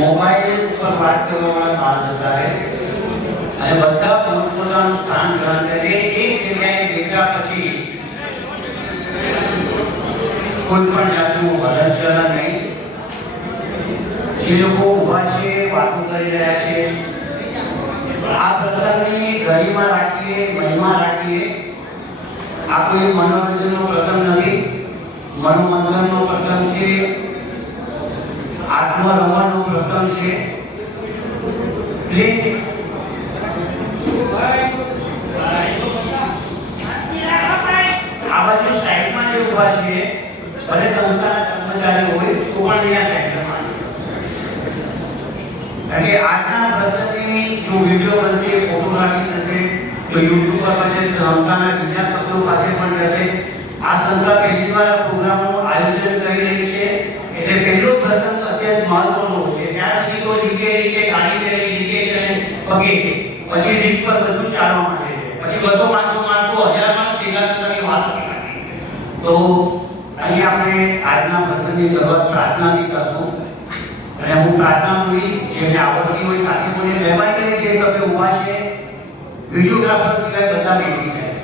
Mobile પર વાત કરવાવાળા બહાર જતા રહે અને બધા પોતપોતાનું સ્થાન ગ્રહણ કરે. એક જગ્યાએ બેઠા પછી કોઈ પણ જાતનું હલનચલન નહીં. જે લોકો ઊભા છે, વાતો કરી રહ્યા છે, આ પ્રસંગની ગરિમા રાખીએ, મહિમા રાખીએ. આ કોઈ મનોરંજનનો પ્રસંગ નથી, મનોમંથનનો પ્રસંગ છે, આત્મરમણનો પ્રસંગ છે. પ્લીઝ આ બાજુ સાઈડમાં જે ઊભા છે, ભલે સંસ્થાના કર્મચારી હોય તો પણ અહીંયા સાઈડમાં, કારણ કે આજના પ્રસંગની જો વિડીયો બનશે, ફોટોગ્રાફી થશે તો યુટ્યુબ પર પછી સંસ્થાના બીજા સભ્યો પાસે પણ જશે. આ સંસ્થા પહેલી વાર આ પ્રોગ્રામનું આયોજન કરી રહી છે, એટલે પહેલો પ્રસંગ અત્યંત મહત્વનો છે. ત્યાં સુધી તો ડીકે ગાડી છે, ડીકે છે પગે, પછી રીત પર બધું ચાલવા માંડે છે, પછી 200 500 માણસો 1000 માણસ ભેગા થવાની વાત કરી. તો અહીં આપણે આજના પ્રસંગની શરૂઆત પ્રાર્થનાથી કરશું અને હું પ્રાર્થના પૂરી જેને આવડતી હોય સાથે મને મહેરબાની કરી જે સભ્ય ઉભા છે, વિડીયોગ્રાફર સિવાય બધા બેસી જાય.